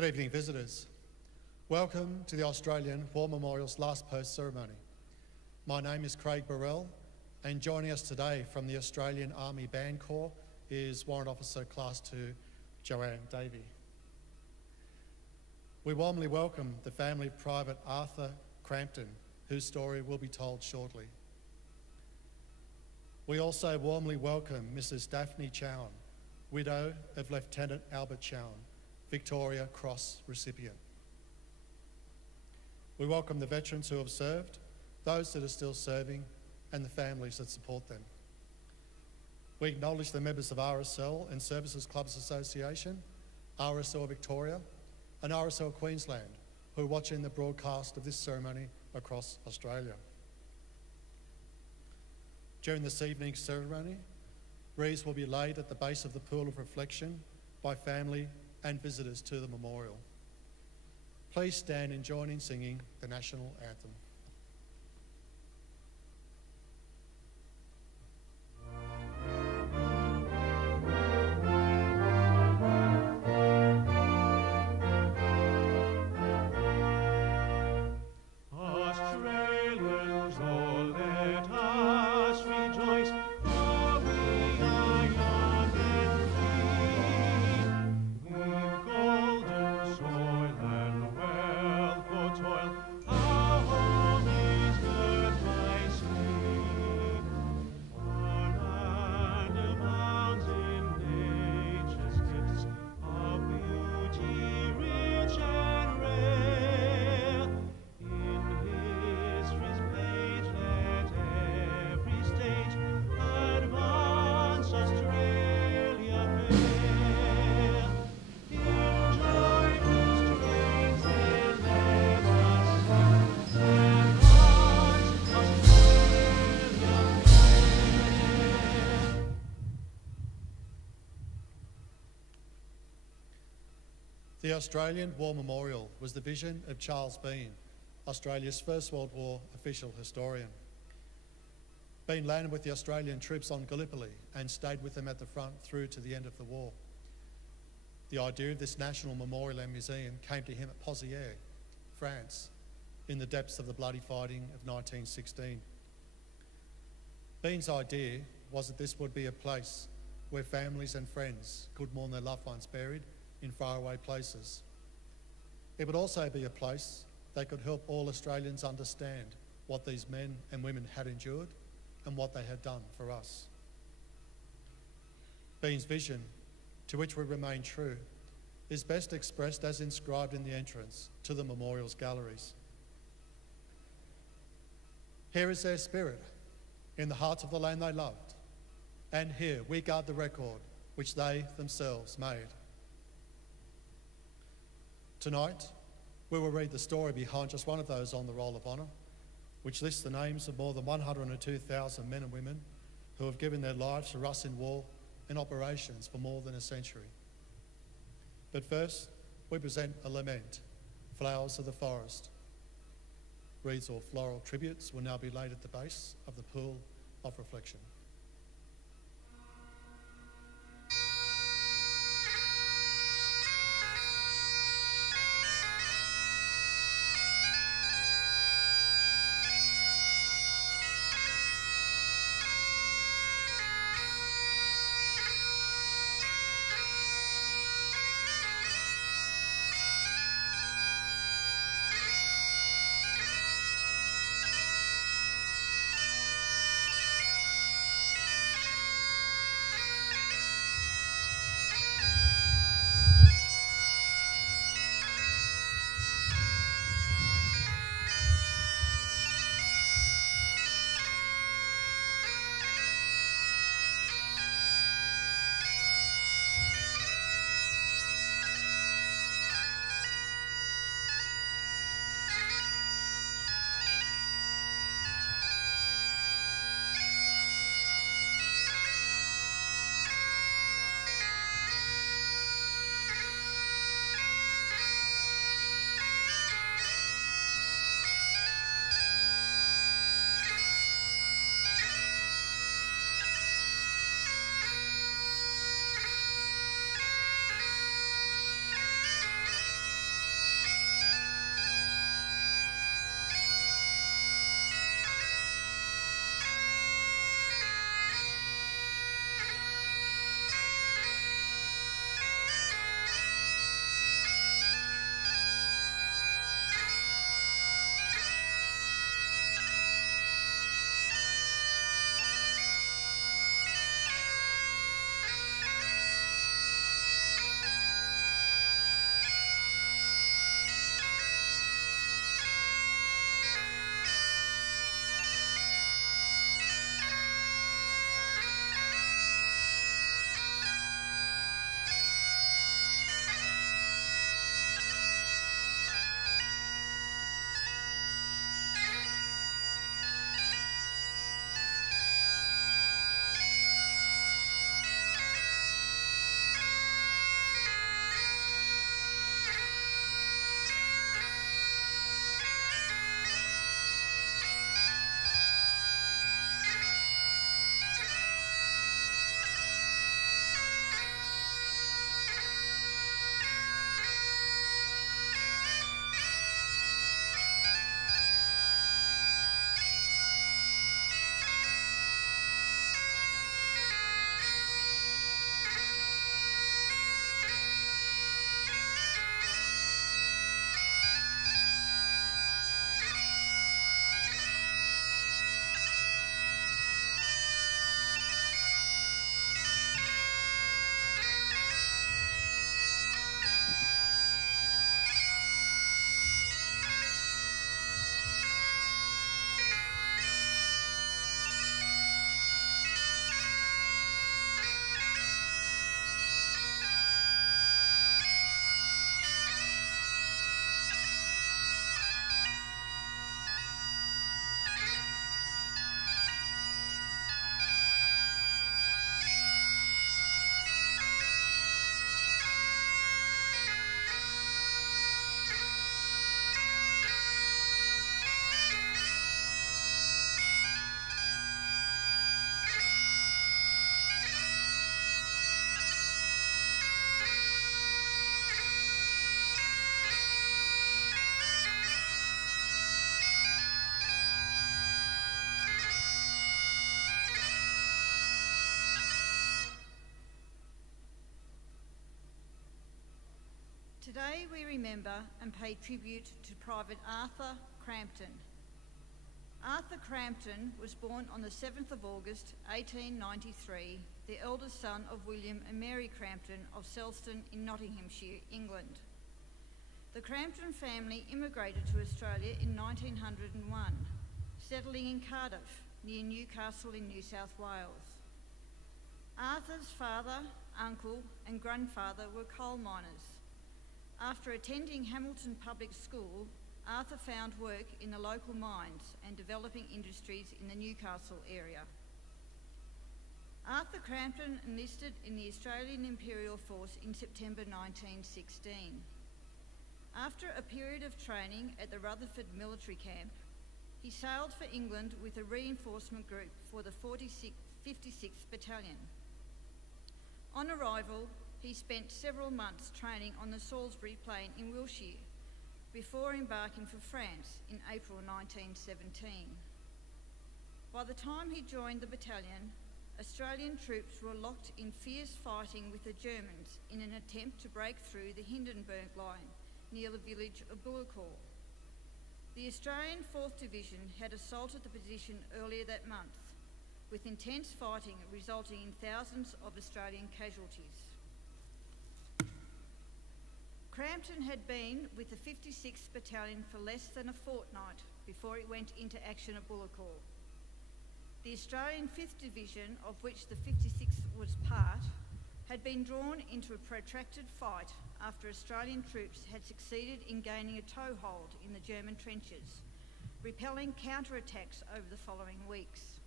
Good evening, visitors. Welcome to the Australian War Memorial's last post ceremony. My name is Craig Burrell, and joining us today from the Australian Army Band Corps is Warrant Officer Class 2 Joanne Davey. We warmly welcome the family of Private Arthur Crampton, whose story will be told shortly. We also warmly welcome Mrs. Daphne Chowan, widow of Lieutenant Albert Chowan, Victoria Cross recipient. We welcome the veterans who have served, those that are still serving, and the families that support them. We acknowledge the members of RSL and Services Clubs Association, RSL Victoria, and RSL Queensland, who are watching the broadcast of this ceremony across Australia. During this evening's ceremony, wreaths will be laid at the base of the pool of reflection by family and visitors to the memorial. Please stand and join in singing the national anthem. The Australian War Memorial was the vision of Charles Bean, Australia's First World War official historian. Bean landed with the Australian troops on Gallipoli and stayed with them at the front through to the end of the war. The idea of this national memorial and museum came to him at Pozières, France, in the depths of the bloody fighting of 1916. Bean's idea was that this would be a place where families and friends could mourn their loved ones buried in faraway places. It would also be a place that could help all Australians understand what these men and women had endured and what they had done for us. Bean's vision, to which we remain true, is best expressed as inscribed in the entrance to the memorial's galleries. Here is their spirit, in the hearts of the land they loved, and here we guard the record which they themselves made. Tonight, we will read the story behind just one of those on the Roll of Honour, which lists the names of more than 102,000 men and women who have given their lives for us in war and operations for more than a century. But first, we present a lament, Flowers of the Forest. Wreaths or floral tributes will now be laid at the base of the pool of reflection. Today we remember and pay tribute to Private Arthur Crampton. Arthur Crampton was born on the 7th of August 1893, the eldest son of William and Mary Crampton of Selston in Nottinghamshire, England. The Crampton family immigrated to Australia in 1901, settling in Cardiff, near Newcastle in New South Wales. Arthur's father, uncle and grandfather were coal miners. After attending Hamilton Public School, Arthur found work in the local mines and developing industries in the Newcastle area. Arthur Crampton enlisted in the Australian Imperial Force in September 1916. After a period of training at the Rutherford military camp, he sailed for England with a reinforcement group for the 56th Battalion. On arrival, he spent several months training on the Salisbury Plain in Wiltshire before embarking for France in April 1917. By the time he joined the battalion, Australian troops were locked in fierce fighting with the Germans in an attempt to break through the Hindenburg Line near the village of Bullecourt. The Australian 4th Division had assaulted the position earlier that month, with intense fighting resulting in thousands of Australian casualties. Crampton had been with the 56th Battalion for less than a fortnight before it went into action at Bullecourt. The Australian 5th Division, of which the 56th was part, had been drawn into a protracted fight after Australian troops had succeeded in gaining a toehold in the German trenches, repelling counterattacks over the following weeks.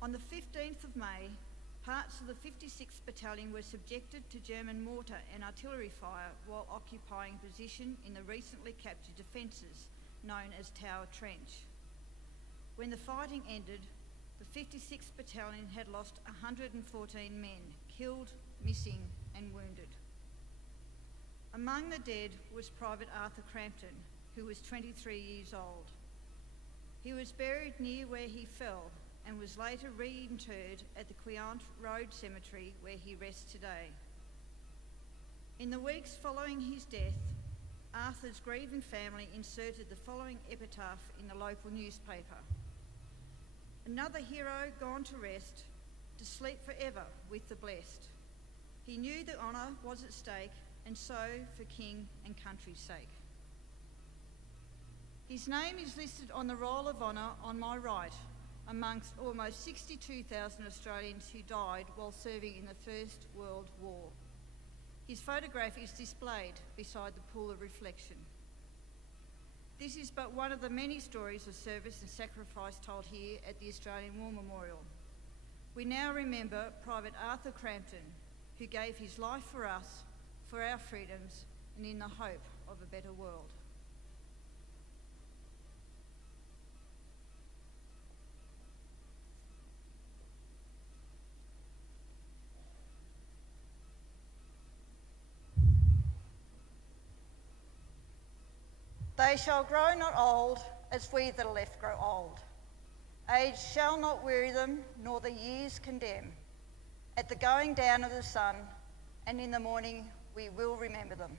On the 15th of May, parts of the 56th Battalion were subjected to German mortar and artillery fire while occupying position in the recently captured defences known as Tower Trench. When the fighting ended, the 56th Battalion had lost 114 men, killed, missing and wounded. Among the dead was Private Arthur Crampton, who was 23 years old. He was buried near where he fell and was later reinterred at the Queensland Road Cemetery where he rests today. In the weeks following his death, Arthur's grieving family inserted the following epitaph in the local newspaper. Another hero gone to rest, to sleep forever with the blessed. He knew the honour was at stake, and so for king and country's sake. His name is listed on the Roll of Honour on my right, amongst almost 62,000 Australians who died while serving in the First World War. His photograph is displayed beside the pool of reflection. This is but one of the many stories of service and sacrifice told here at the Australian War Memorial. We now remember Private Arthur Crampton, who gave his life for us, for our freedoms, and in the hope of a better world. They shall grow not old, as we that are left grow old. Age shall not weary them, nor the years condemn. At the going down of the sun, and in the morning we will remember them.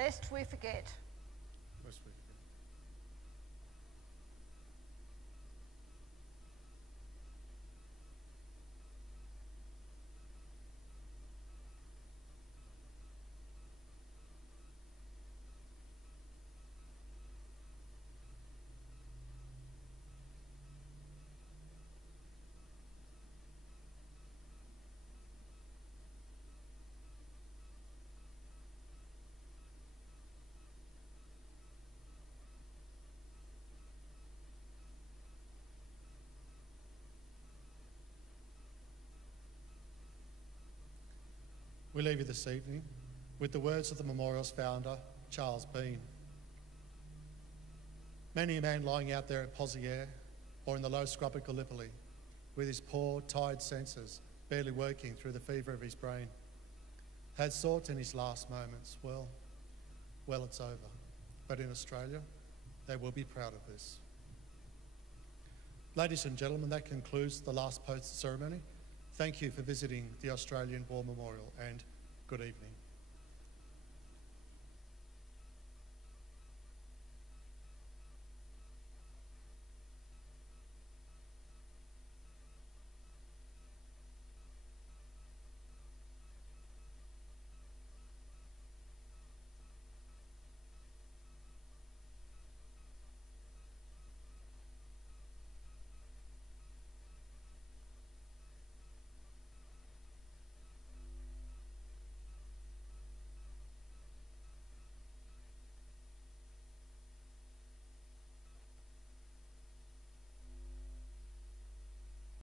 lest we forget. Lest we forget. We leave you this evening with the words of the memorial's founder, Charles Bean. Many a man lying out there at Pozieres or in the low scrub at Gallipoli, with his poor, tired senses barely working through the fever of his brain, had thought in his last moments, well, it's over. But in Australia, they will be proud of this. Ladies and gentlemen, that concludes the last post ceremony. Thank you for visiting the Australian War Memorial, and good evening.